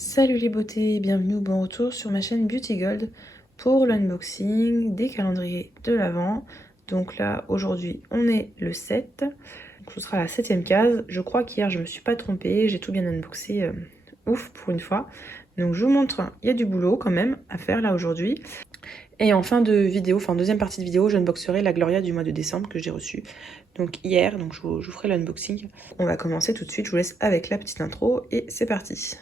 Salut les beautés, bienvenue ou bon retour sur ma chaîne Beauty Gold pour l'unboxing des calendriers de l'Avent. Donc là, aujourd'hui, on est le 7, donc ce sera la 7ème case. Je crois qu'hier, je me suis pas trompée, j'ai tout bien unboxé, ouf pour une fois. Donc je vous montre, il y a du boulot quand même à faire là aujourd'hui. Et en fin de vidéo, enfin deuxième partie de vidéo, j'unboxerai la Gloria du mois de décembre que j'ai reçue. Donc hier, donc je vous ferai l'unboxing. On va commencer tout de suite, je vous laisse avec la petite intro et c'est parti.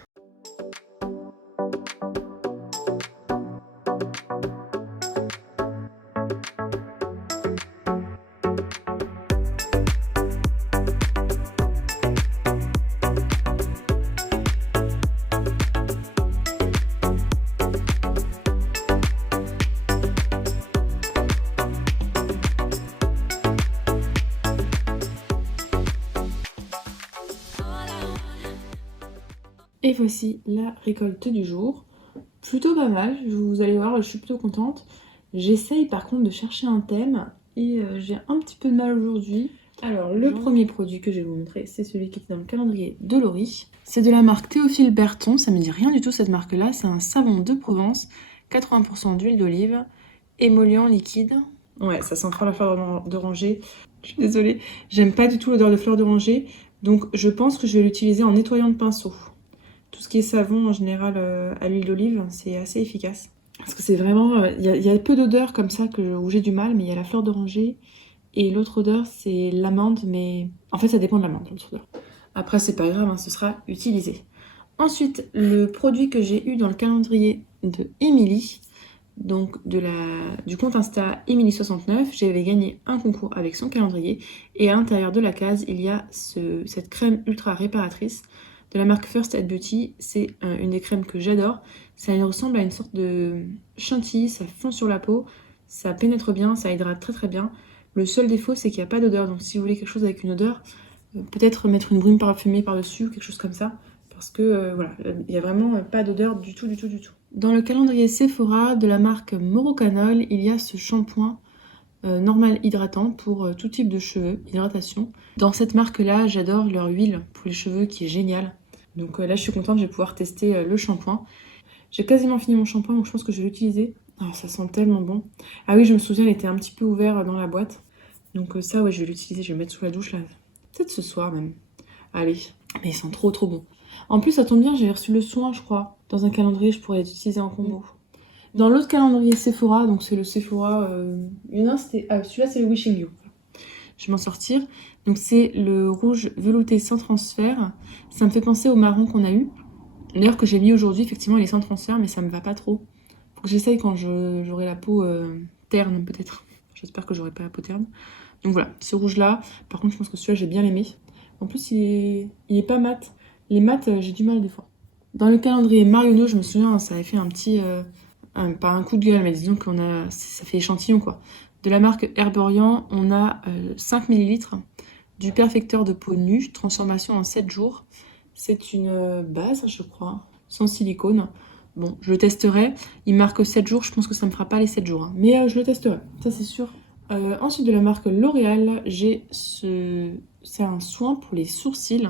Et voici la récolte du jour. Plutôt pas mal, vous allez voir, je suis plutôt contente. J'essaye par contre de chercher un thème et j'ai un petit peu de mal aujourd'hui. Alors le premier produit que je vais vous montrer, c'est celui qui est dans le calendrier de Laurie. C'est de la marque Théophile Berton, ça me dit rien du tout cette marque-là. C'est un savon de Provence, 80% d'huile d'olive, émollient liquide. Ouais, ça sent trop la fleur d'oranger. Je suis désolée, j'aime pas du tout l'odeur de fleur d'oranger. Donc je pense que je vais l'utiliser en nettoyant de pinceau. Tout ce qui est savon en général à l'huile d'olive, c'est assez efficace. Parce que c'est vraiment... Il y a peu d'odeurs comme ça où j'ai du mal, mais il y a la fleur d'oranger. Et l'autre odeur, c'est l'amande, mais... En fait, ça dépend de l'amande, l'autre odeur. Après, c'est pas grave, hein, ce sera utilisé. Ensuite, le produit que j'ai eu dans le calendrier de Émilie, donc du compte Insta Émilie69, j'avais gagné un concours avec son calendrier. Et à l'intérieur de la case, il y a cette crème ultra réparatrice de la marque First Aid Beauty. C'est une des crèmes que j'adore. Ça ressemble à une sorte de chantilly, ça fond sur la peau, ça pénètre bien, ça hydrate très très bien. Le seul défaut, c'est qu'il n'y a pas d'odeur, donc si vous voulez quelque chose avec une odeur, peut-être mettre une brume parfumée par-dessus ou quelque chose comme ça, parce que voilà, il n'y a vraiment pas d'odeur du tout. Dans le calendrier Sephora de la marque Morocanol, il y a ce shampoing normal hydratant pour tout type de cheveux, hydratation. Dans cette marque-là, j'adore leur huile pour les cheveux qui est géniale. Donc là, je suis contente, je vais pouvoir tester le shampoing. J'ai quasiment fini mon shampoing, donc je pense que je vais l'utiliser. Ah, ça sent tellement bon. Ah oui, je me souviens, il était un petit peu ouvert dans la boîte. Donc ça, ouais, je vais l'utiliser, je vais le mettre sous la douche là. Peut-être ce soir même. Allez, mais ils sont trop bon. En plus, ça tombe bien, j'ai reçu le soin, je crois. Dans un calendrier, je pourrais l'utiliser en combo. Dans l'autre calendrier Sephora, donc c'est le Sephora... celui-là, c'est le Wishing You. Je vais m'en sortir. Donc c'est le rouge velouté sans transfert. Ça me fait penser au marron qu'on a eu. D'ailleurs, que j'ai mis aujourd'hui, effectivement, il est sans transfert, mais ça me va pas trop. Faut que j'essaye quand j'aurai la peau terne, peut-être. J'espère que j'aurai pas la peau terne. Donc voilà, ce rouge-là. Par contre, je pense que celui-là, j'ai bien aimé. En plus, il est pas mat. Les mats, j'ai du mal des fois. Dans le calendrier Marionneau, je me souviens, ça avait fait un petit... pas un coup de gueule, mais disons ça fait échantillon, quoi. De la marque Herborian, on a 5 ml du perfecteur de peau nue, transformation en 7 jours. C'est une base, je crois, sans silicone. Bon, je le testerai. Il marque 7 jours, je pense que ça me fera pas les 7 jours. Hein. Mais je le testerai, ça c'est sûr. Ensuite, de la marque L'Oréal, j'ai c'est un soin pour les sourcils.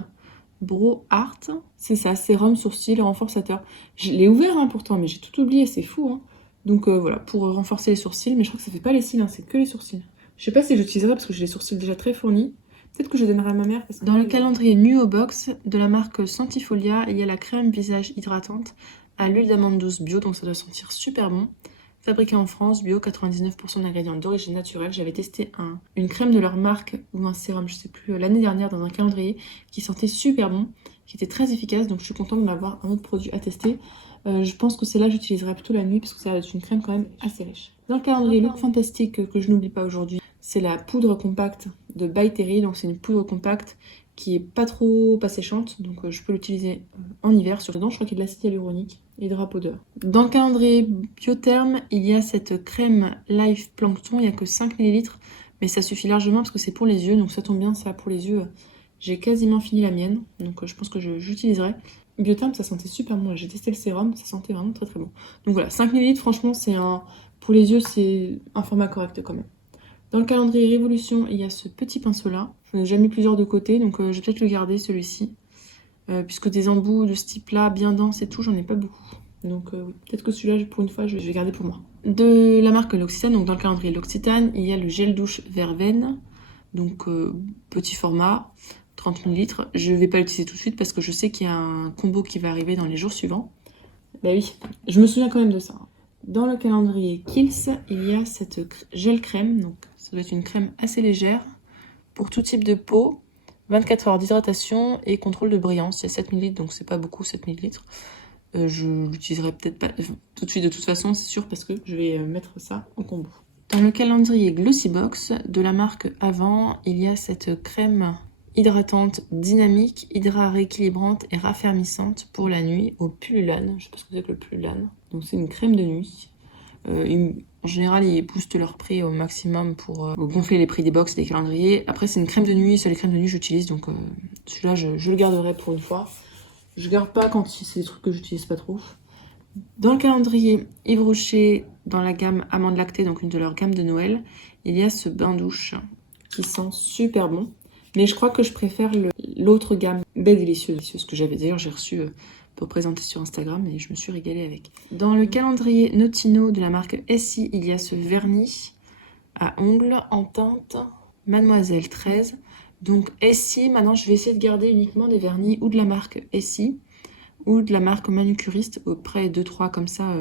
Brow Art, c'est ça, sérum sourcil renforçateur. Je l'ai ouvert hein, pourtant, mais j'ai tout oublié, c'est fou. Hein. Donc voilà, pour renforcer les sourcils, mais je crois que ça fait pas les cils, hein, c'est que les sourcils. Je sais pas si j'utiliserai parce que j'ai les sourcils déjà très fournis. Peut-être que je donnerai à ma mère. Parce que dans le calendrier Nuo Box de la marque Santifolia, il y a la crème visage hydratante à l'huile d'amande douce bio, donc ça doit sentir super bon. Fabriqué en France, bio, 99% d'ingrédients d'origine naturelle. J'avais testé une crème de leur marque ou un sérum, je sais plus, l'année dernière dans un calendrier qui sentait super bon, qui était très efficace. Donc je suis contente d'avoir un autre produit à tester. Je pense que celle-là, j'utiliserai plutôt la nuit parce que c'est une crème quand même assez riche. Dans le calendrier Look Fantastique que je n'oublie pas aujourd'hui, c'est la poudre compacte de By Terry. Donc c'est une poudre compacte qui est pas trop séchante, donc je peux l'utiliser en hiver. Sur dedans, je crois qu'il y a de l'acide hyaluronique et de rhapodeur. Dans le calendrier Biotherm, il y a cette crème Life Plankton, il n'y a que 5 ml, mais ça suffit largement parce que c'est pour les yeux, donc ça tombe bien, ça pour les yeux. J'ai quasiment fini la mienne, donc je pense que j'utiliserai. Biotherm, ça sentait super bon, j'ai testé le sérum, ça sentait vraiment très bon. Donc voilà, 5 ml, franchement, pour les yeux, c'est un format correct quand même. Dans le calendrier Révolution, il y a ce petit pinceau-là. J'en ai déjà mis plusieurs de côté, donc je vais peut-être le garder, celui-ci. puisque des embouts de ce type-là, bien denses et tout, j'en ai pas beaucoup. Donc oui, peut-être que celui-là, pour une fois, je vais garder pour moi. De la marque L'Occitane, donc dans le calendrier L'Occitane, il y a le gel douche verveine, donc petit format, 30 ml. Je vais pas l'utiliser tout de suite parce que je sais qu'il y a un combo qui va arriver dans les jours suivants. Bah oui, je me souviens quand même de ça. Dans le calendrier Kiehl's, il y a cette gel crème, donc ça doit être une crème assez légère, pour tout type de peau, 24 heures d'hydratation et contrôle de brillance. Il y a 7 ml, donc c'est pas beaucoup, 7 ml. Je l'utiliserai peut-être pas tout de suite de toute façon, c'est sûr, parce que je vais mettre ça en combo. Dans le calendrier Glossybox de la marque Avant, il y a cette crème hydratante dynamique, rééquilibrante et raffermissante pour la nuit au pullulane. Je sais pas ce que c'est que le pullulane. Donc c'est une crème de nuit. En général, ils boostent leur prix au maximum pour gonfler les prix des box et des calendriers. Après, c'est une crème de nuit, c'est les crèmes de nuit que j'utilise, donc celui-là, je le garderai pour une fois. Je garde pas quand c'est des trucs que j'utilise pas trop. Dans le calendrier Yves Rocher, dans la gamme Amande Lactée, donc une de leurs gammes de Noël, il y a ce bain douche qui sent super bon. Mais je crois que je préfère l'autre gamme, Belle Délicieuse, ce que j'avais d'ailleurs, j'ai reçu pour présenter sur Instagram et je me suis régalée avec. Dans le calendrier Notino de la marque Essie, il y a ce vernis à ongles en teinte Mademoiselle 13. Donc Essie, maintenant je vais essayer de garder uniquement des vernis ou de la marque Essie ou de la marque Manucuriste, auprès 2-3 comme ça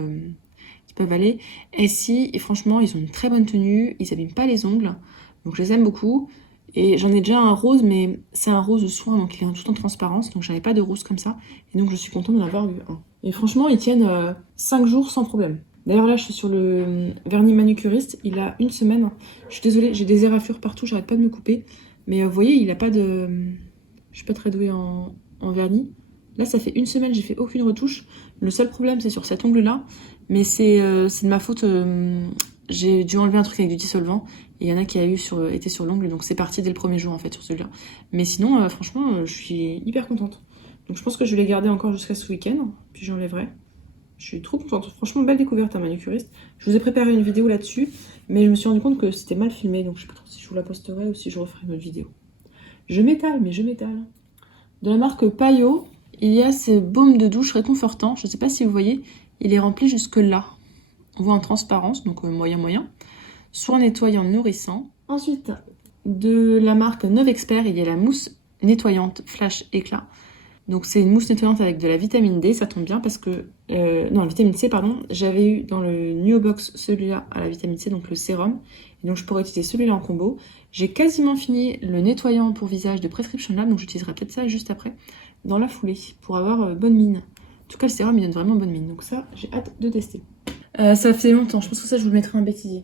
qui peuvent aller. Essie, et franchement, ils ont une très bonne tenue, ils abîment pas les ongles, donc je les aime beaucoup. Et j'en ai déjà un rose, mais c'est un rose soin, donc il est tout en transparence, donc j'avais pas de rose comme ça, et donc je suis contente d'en avoir eu un. Et franchement, ils tiennent 5 jours sans problème. D'ailleurs là, je suis sur le vernis Manucuriste, il a une semaine. Je suis désolée, j'ai des éraflures partout, j'arrête pas de me couper. Mais vous voyez, il a pas de... Je suis pas très douée en vernis. Là, ça fait une semaine, j'ai fait aucune retouche. Le seul problème, c'est sur cet ongle-là. Mais c'est de ma faute. J'ai dû enlever un truc avec du dissolvant. Et il y en a qui été sur l'ongle. Donc c'est parti dès le premier jour, en fait, sur celui-là. Mais sinon, franchement, je suis hyper contente. Donc je pense que je vais les garder encore jusqu'à ce week-end. Puis j'enlèverai. Je suis trop contente. Franchement, belle découverte, un manucuriste. Je vous ai préparé une vidéo là-dessus. Mais je me suis rendu compte que c'était mal filmé. Donc je sais pas trop si je vous la posterai ou si je referai une autre vidéo. Je m'étale, mais je m'étale. De la marque Payot, il y a ce baume de douche réconfortant. Je ne sais pas si vous voyez, il est rempli jusque là. On voit en transparence, donc moyen. Soin nettoyant nourrissant. Ensuite, de la marque Novexpert, il y a la mousse nettoyante Flash Éclat. Donc c'est une mousse nettoyante avec de la vitamine D, ça tombe bien parce que... non, vitamine C, pardon. J'avais eu dans le New Box celui-là à la vitamine C, donc le sérum. Et donc je pourrais utiliser celui-là en combo. J'ai quasiment fini le nettoyant pour visage de Prescription Lab, donc j'utiliserai peut-être ça juste après, dans la foulée, pour avoir bonne mine. En tout cas, le sérum, il donne vraiment bonne mine. Donc ça, j'ai hâte de tester. Ça fait longtemps, je pense que ça, je vous le mettrai un bêtisier.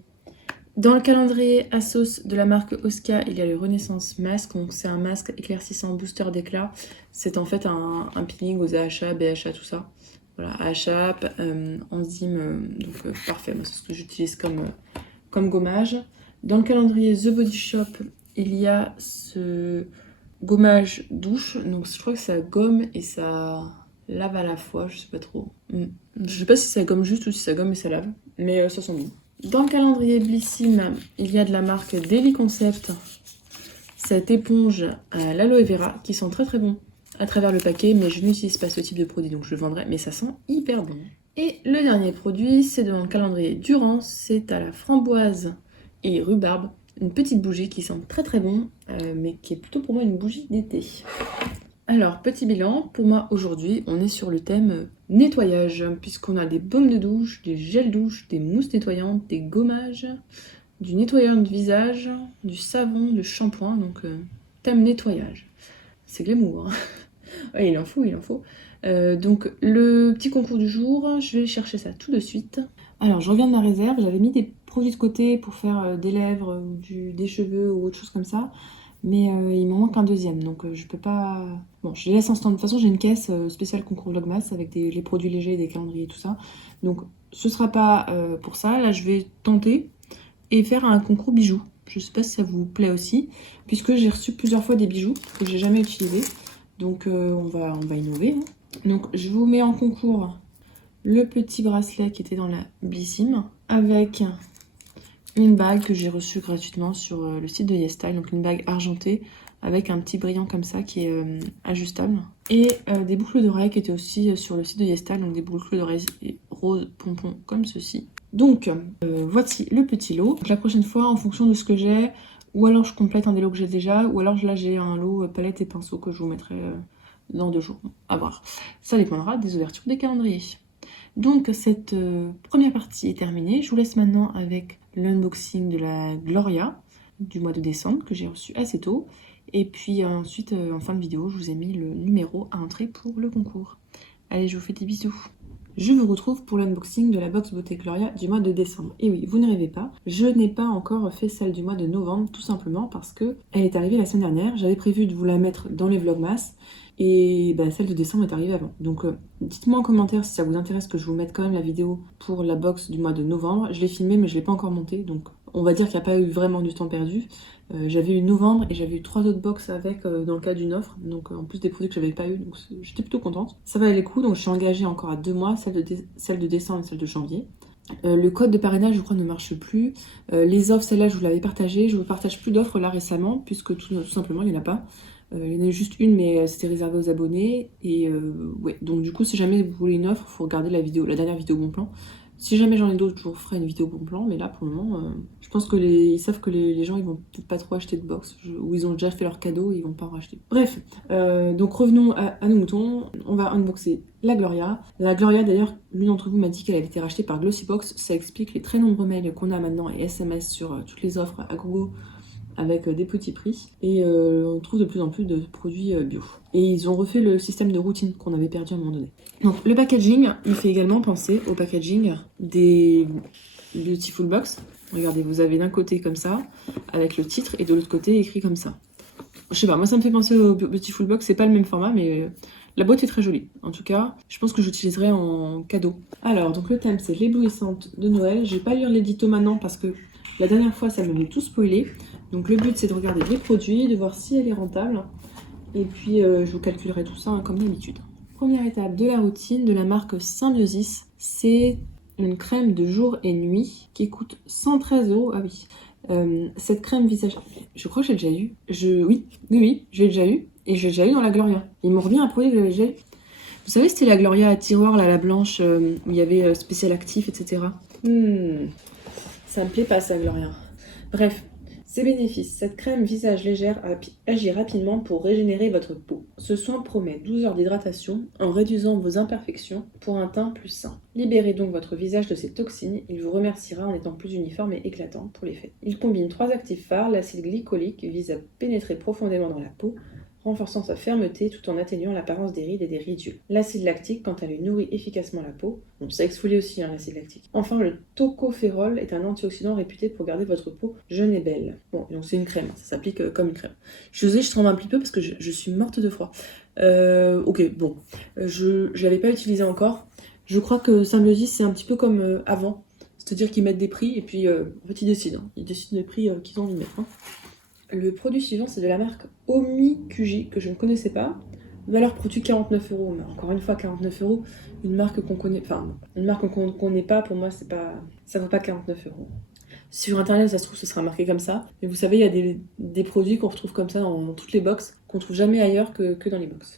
Dans le calendrier Asos de la marque Osca, il y a le Renaissance Mask. Donc c'est un masque éclaircissant booster d'éclat. C'est en fait un peeling aux AHA, BHA, tout ça. Voilà, AHA, enzyme, donc parfait. Moi, c'est ce que j'utilise comme gommage. Dans le calendrier The Body Shop, il y a ce gommage douche. Donc je crois que ça gomme et ça lave à la fois. Je sais pas trop. Je sais pas si ça gomme juste ou si ça gomme et ça lave. Mais ça sent bon. Dans le calendrier Blissim, il y a de la marque Daily Concept cette éponge à l'aloe vera qui sent très très bon à travers le paquet, mais je n'utilise pas ce type de produit donc je le vendrai, mais ça sent hyper bon. Et le dernier produit, c'est dans le calendrier Durance, c'est à la framboise et rhubarbe, une petite bougie qui sent très très bon, mais qui est plutôt pour moi une bougie d'été. Alors, petit bilan, pour moi aujourd'hui, on est sur le thème nettoyage, puisqu'on a des baumes de douche, des gels douche, des mousses nettoyantes, des gommages, du nettoyant de visage, du savon, du shampoing, donc thème nettoyage. C'est glamour, hein. Ouais, il en faut. Donc, le petit concours du jour, je vais chercher ça tout de suite. Alors, je reviens de ma réserve, j'avais mis des produits de côté pour faire des lèvres, des cheveux ou autre chose comme ça. Mais il m'en manque un deuxième, donc je peux pas... Bon, je les laisse en stand. De toute façon, j'ai une caisse spéciale concours Vlogmas avec les produits légers, des calendriers et tout ça. Donc, ce sera pas pour ça. Là, je vais tenter et faire un concours bijoux. Je sais pas si ça vous plaît aussi, puisque j'ai reçu plusieurs fois des bijoux que j'ai jamais utilisés. Donc, on va innover. Hein. Donc, je vous mets en concours le petit bracelet qui était dans la Blissim avec... une bague que j'ai reçue gratuitement sur le site de YesStyle, donc une bague argentée avec un petit brillant comme ça qui est ajustable. Et des boucles d'oreilles qui étaient aussi sur le site de Yestal, donc des boucles d'oreilles rose pompon comme ceci. Donc voici le petit lot. Donc, la prochaine fois, en fonction de ce que j'ai, ou alors je complète un des lots que j'ai déjà, ou alors là j'ai un lot palette et pinceau que je vous mettrai dans 2 jours, à voir. Ça dépendra des ouvertures des calendriers. Donc cette première partie est terminée. Je vous laisse maintenant avec l'unboxing de la Gloria du mois de décembre que j'ai reçu assez tôt. Et puis ensuite, en fin de vidéo, je vous ai mis le numéro à entrer pour le concours. Allez, je vous fais des bisous. Je vous retrouve pour l'unboxing de la box Beauté Gloria du mois de décembre. Et oui, vous ne rêvez pas, je n'ai pas encore fait celle du mois de novembre, tout simplement parce que elle est arrivée la semaine dernière. J'avais prévu de vous la mettre dans les vlogmas, et celle de décembre est arrivée avant. Donc dites-moi en commentaire si ça vous intéresse que je vous mette quand même la vidéo pour la box du mois de novembre. Je l'ai filmée mais je ne l'ai pas encore montée, donc on va dire qu'il n'y a pas eu vraiment du temps perdu. J'avais eu novembre et j'avais eu 3 autres box avec dans le cas d'une offre, donc en plus des produits que j'avais pas eu, donc j'étais plutôt contente. Ça valait le coup, donc je suis engagée encore à 2 mois, celle de décembre et celle de janvier. Le code de parrainage, je crois, ne marche plus. Les offres, celle-là, je vous l'avais partagée. Je ne vous partage plus d'offres là récemment, puisque tout simplement, il n'y en a pas. Il y en a eu juste une, mais c'était réservé aux abonnés. Et ouais, donc du coup, si jamais vous voulez une offre, il faut regarder la dernière vidéo bon plan. Si jamais j'en ai d'autres, je vous ferai une vidéo bon plan, mais là pour le moment, je pense que ils savent que les gens ils vont peut-être pas trop acheter de box, ou ils ont déjà fait leur cadeau et ils vont pas en racheter. Bref, donc revenons à nos moutons. On va unboxer la Gloria. La Gloria d'ailleurs, l'une d'entre vous m'a dit qu'elle avait été rachetée par Glossybox. Ça explique les très nombreux mails qu'on a maintenant et SMS sur toutes les offres à gogo avec des petits prix, et on trouve de plus en plus de produits bio. Et ils ont refait le système de routine qu'on avait perdu à un moment donné. Donc le packaging, il fait également penser au packaging des Beautiful Box. Regardez, vous avez d'un côté comme ça, avec le titre, et de l'autre côté écrit comme ça. Je sais pas, moi ça me fait penser au Beautiful Box, c'est pas le même format, mais la boîte est très jolie. En tout cas, je pense que j'utiliserai en cadeau. Alors, donc le thème c'est l'éblouissante de Noël. Je vais pas lire l'édito maintenant parce que la dernière fois ça m'avait tout spoilé. Donc le but c'est de regarder les produits, de voir si elle est rentable. Et puis je vous calculerai tout ça comme d'habitude. Première étape de la routine de la marque Symbiosis. C'est une crème de jour et nuit qui coûte 113 €. Ah oui. Cette crème visage, je crois que j'ai déjà eu. Oui, j'ai déjà eu. Et j'ai déjà eu dans la Gloria. Ils m'ont remis un produit que j'avais déjà eu. Vous savez, c'était la Gloria à tiroir, là, la blanche, où il y avait spécial actif, etc. Ça me plaît pas, ça, Gloria. Bref, ses bénéfices. Cette crème visage légère agit rapidement pour régénérer votre peau. Ce soin promet 12 heures d'hydratation en réduisant vos imperfections pour un teint plus sain. Libérez donc votre visage de ces toxines, il vous remerciera en étant plus uniforme et éclatant pour l'effet. Il combine 3 actifs phares, l'acide glycolique vise à pénétrer profondément dans la peau, renforçant sa fermeté tout en atténuant l'apparence des rides et des ridules. L'acide lactique, quant à lui, nourrit efficacement la peau. Bon, ça exfolie aussi, l'acide lactique. Enfin, le tocopherol est un antioxydant réputé pour garder votre peau jeune et belle. Bon, donc c'est une crème, ça s'applique comme une crème. Je tremble un petit peu parce que je suis morte de froid. Ok, bon, je l'avais pas utilisé encore. Je crois que Symbiosis, c'est un petit peu comme avant. C'est-à-dire qu'ils mettent des prix et puis en fait ils décident. Ils décident des prix qu'ils ont envie de mettre. Le produit suivant, c'est de la marque OmiQJ, que je ne connaissais pas. Valeur produit 49 €. Mais encore une fois, 49 €, une marque qu'on connaît, enfin, une marque qu'on connaît pas, pour moi, c'est pas, ça vaut pas 49 €. Sur internet, ça se trouve, ce sera marqué comme ça. Mais vous savez, il y a des produits qu'on retrouve comme ça dans toutes les box, qu'on trouve jamais ailleurs que dans les box.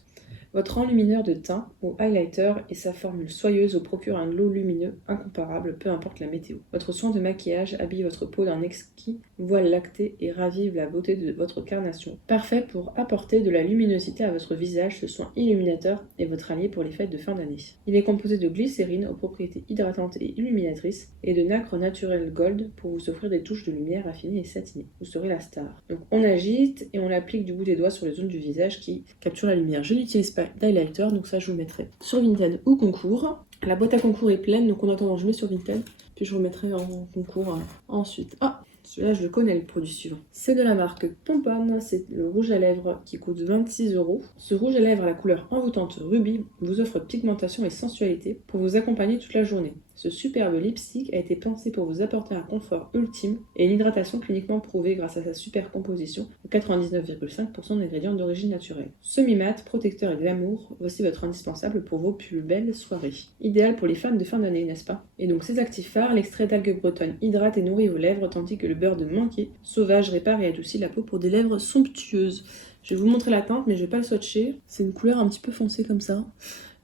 Votre enlumineur de teint ou highlighter et sa formule soyeuse vous procurent un glow lumineux incomparable, peu importe la météo. Votre soin de maquillage habille votre peau d'un exquis voile lacté et ravive la beauté de votre carnation. Parfait pour apporter de la luminosité à votre visage, ce soin illuminateur est votre allié pour les fêtes de fin d'année. Il est composé de glycérine aux propriétés hydratantes et illuminatrices et de nacre naturel gold pour vous offrir des touches de lumière raffinées et satinées. Vous serez la star. Donc on agite et on l'applique du bout des doigts sur les zones du visage qui capturent la lumière. Je n'utilise pas d'highlighter, donc ça je vous mettrai sur Vinted ou concours. La boîte à concours est pleine, donc en attendant je mets sur Vinted, puis je vous mettrai en concours ensuite. Ah, celui-là je le connais, le produit suivant. C'est de la marque Pompon, c'est le rouge à lèvres qui coûte 26 €. Ce rouge à lèvres à la couleur envoûtante rubis vous offre pigmentation et sensualité pour vous accompagner toute la journée. Ce superbe lipstick a été pensé pour vous apporter un confort ultime et une hydratation cliniquement prouvée grâce à sa super composition de 99,5% d'ingrédients d'origine naturelle. Semi-mat, protecteur et glamour, voici votre indispensable pour vos plus belles soirées. Idéal pour les femmes de fin d'année, n'est-ce pas? Et donc ces actifs phares, l'extrait d'algues bretonnes hydrate et nourrit vos lèvres, tandis que le beurre de manqué sauvage répare et adoucit la peau pour des lèvres somptueuses. Je vais vous montrer la teinte, mais je vais pas le swatcher. C'est une couleur un petit peu foncée comme ça.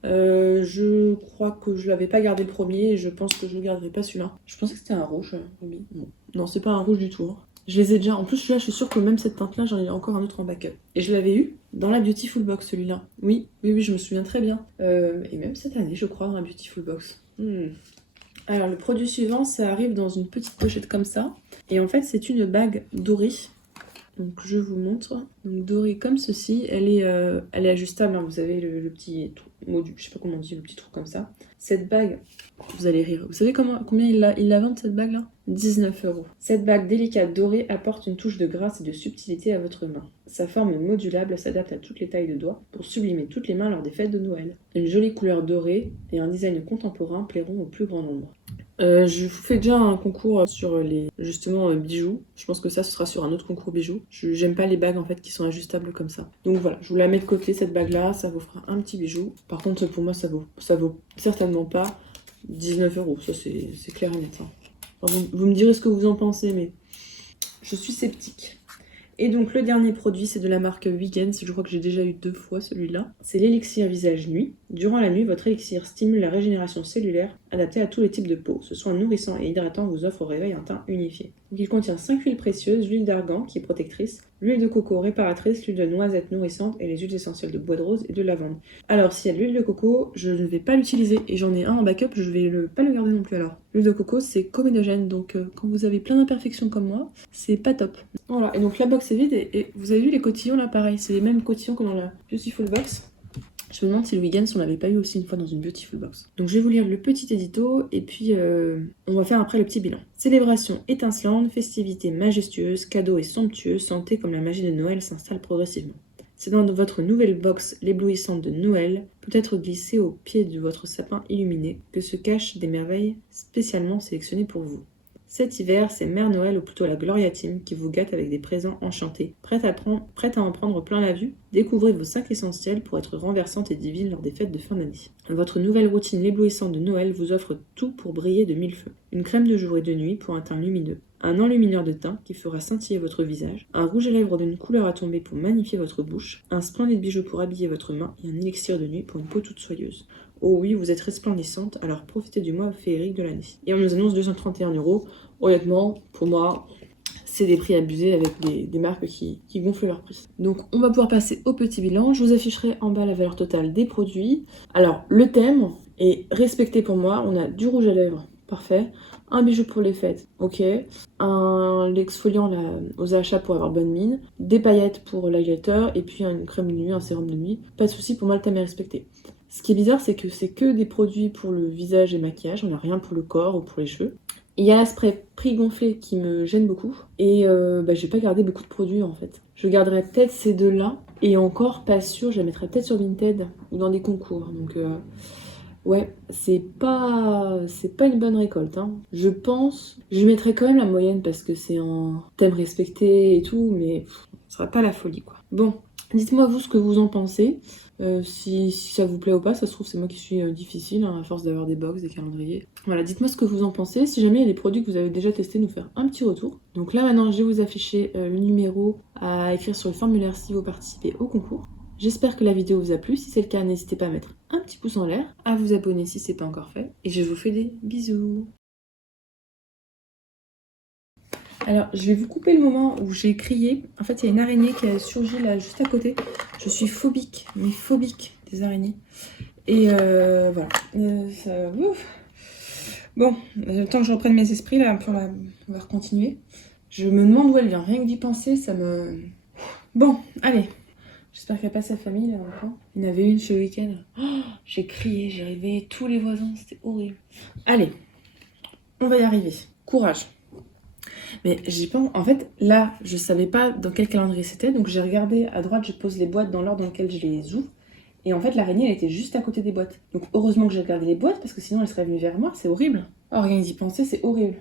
Je crois que je l'avais pas gardé le premier et je pense que je ne garderai pas celui-là. Je pensais que c'était un rouge, rubis. Non, c'est pas un rouge du tout. Hein. Je les ai déjà. En plus, celui-là, je suis sûre que même cette teinte-là, j'en ai encore un autre en backup. Et je l'avais eu dans la Beautiful Box, celui-là. Oui, je me souviens très bien. Et même cette année, je crois, dans la Beautiful Box. Alors, le produit suivant, ça arrive dans une petite pochette comme ça. Et en fait, c'est une bague dorée. Donc je vous montre, donc dorée comme ceci, elle est ajustable, hein, vous savez le petit module, je sais pas comment on dit, le petit trou comme ça. Cette bague, vous allez rire, vous savez combien il la vend cette bague là? 19 €. Cette bague délicate dorée apporte une touche de grâce et de subtilité à votre main. Sa forme modulable s'adapte à toutes les tailles de doigts pour sublimer toutes les mains lors des fêtes de Noël. Une jolie couleur dorée et un design contemporain plairont au plus grand nombre. Je vous fais déjà un concours sur les justement bijoux. Je pense que ça ce sera sur un autre concours bijoux. J'aime pas les bagues en fait qui sont ajustables comme ça. Donc voilà, je vous la mets de côté cette bague là, ça vous fera un petit bijou. Par contre pour moi ça vaut certainement pas 19 €, ça c'est clair et net. Hein. Enfin, vous me direz ce que vous en pensez, mais je suis sceptique. Et donc le dernier produit, c'est de la marque Weekends, je crois que j'ai déjà eu 2 fois celui-là. C'est l'élixir visage nuit. Durant la nuit, votre élixir stimule la régénération cellulaire, adaptée à tous les types de peau. Ce soin nourrissant et hydratant vous offre au réveil un teint unifié. Donc il contient 5 huiles précieuses, l'huile d'argan qui est protectrice, l'huile de coco réparatrice, l'huile de noisette nourrissante et les huiles essentielles de bois de rose et de lavande. Alors s'il y a de l'huile de coco, je ne vais pas l'utiliser et j'en ai un en backup, je vais pas le garder non plus alors. L'huile de coco c'est comédogène, donc quand vous avez plein d'imperfections comme moi, c'est pas top. Voilà, et donc la box est vide et vous avez vu les cotillons là, pareil, c'est les mêmes cotillons que dans la Beautiful Box. Je me demande si le Weekends on l'avait pas eu aussi une fois dans une Beautiful Box. Donc je vais vous lire le petit édito et puis on va faire après le petit bilan. Célébration étincelante, festivité majestueuse, cadeaux et somptueux, sentez comme la magie de Noël s'installe progressivement. C'est dans votre nouvelle box l'éblouissante de Noël, peut être glissée au pied de votre sapin illuminé, que se cachent des merveilles spécialement sélectionnées pour vous. Cet hiver, c'est Mère Noël ou plutôt la Gloria Team qui vous gâte avec des présents enchantés. Prête à en prendre plein la vue, découvrez vos 5 essentiels pour être renversante et divine lors des fêtes de fin d'année. Votre nouvelle routine l'éblouissante de Noël vous offre tout pour briller de 1000 feux. Une crème de jour et de nuit pour un teint lumineux, un enlumineur de teint qui fera scintiller votre visage, un rouge à lèvres d'une couleur à tomber pour magnifier votre bouche, un splendide bijou pour habiller votre main et un élixir de nuit pour une peau toute soyeuse. Oh oui, vous êtes resplendissante, alors profitez du mois féerique de l'année. Et on nous annonce 231 €. Honnêtement, pour moi, c'est des prix abusés avec des marques qui gonflent leur prix. Donc on va pouvoir passer au petit bilan. Je vous afficherai en bas la valeur totale des produits. Alors le thème est respecté pour moi. On a du rouge à lèvres, parfait. Un bijou pour les fêtes, ok. L'exfoliant là, aux achats pour avoir bonne mine. Des paillettes pour l'highlighter. Et puis une crème de nuit, un sérum de nuit. Pas de souci, pour moi le thème est respecté. Ce qui est bizarre, c'est que des produits pour le visage et maquillage. On n'a rien pour le corps ou pour les cheveux. Il y a l'aspect prix gonflé qui me gêne beaucoup. Et j'ai pas gardé beaucoup de produits en fait. Je garderai peut-être ces deux-là. Et encore pas sûr, je la mettrai peut-être sur Vinted ou dans des concours. Donc ouais, c'est pas une bonne récolte. Hein. Je pense, je mettrai quand même la moyenne parce que c'est un thème respecté et tout, mais ce sera pas la folie quoi. Bon, dites-moi vous ce que vous en pensez. Si ça vous plaît ou pas, ça se trouve c'est moi qui suis difficile hein, à force d'avoir des box, des calendriers. Voilà, dites-moi ce que vous en pensez. Si jamais il y a des produits que vous avez déjà testés, nous faire un petit retour. Donc là maintenant, je vais vous afficher le numéro à écrire sur le formulaire si vous participez au concours. J'espère que la vidéo vous a plu. Si c'est le cas, n'hésitez pas à mettre un petit pouce en l'air, à vous abonner si c'est pas encore fait. Et je vous fais des bisous. Alors, je vais vous couper le moment où j'ai crié. En fait, il y a une araignée qui a surgi là, juste à côté. Je suis phobique, mais phobique des araignées. Et voilà. Bon, le temps que je reprenne mes esprits, là, on va continuer. Je me demande où elle vient. Rien que d'y penser, ça me... Bon, allez. J'espère qu'il n'y a pas sa famille, là, encore. Il y en avait une ce week-end. Oh, j'ai crié, j'ai réveillé tous les voisins. C'était horrible. Allez, on va y arriver. Courage. Mais j'ai pas... En fait, là, je savais pas dans quel calendrier c'était, donc j'ai regardé à droite, je pose les boîtes dans l'ordre dans lequel je les ouvre. Et en fait, l'araignée, elle était juste à côté des boîtes. Donc heureusement que j'ai regardé les boîtes, parce que sinon elle serait venue vers moi, c'est horrible. Oh, rien d'y penser, c'est horrible.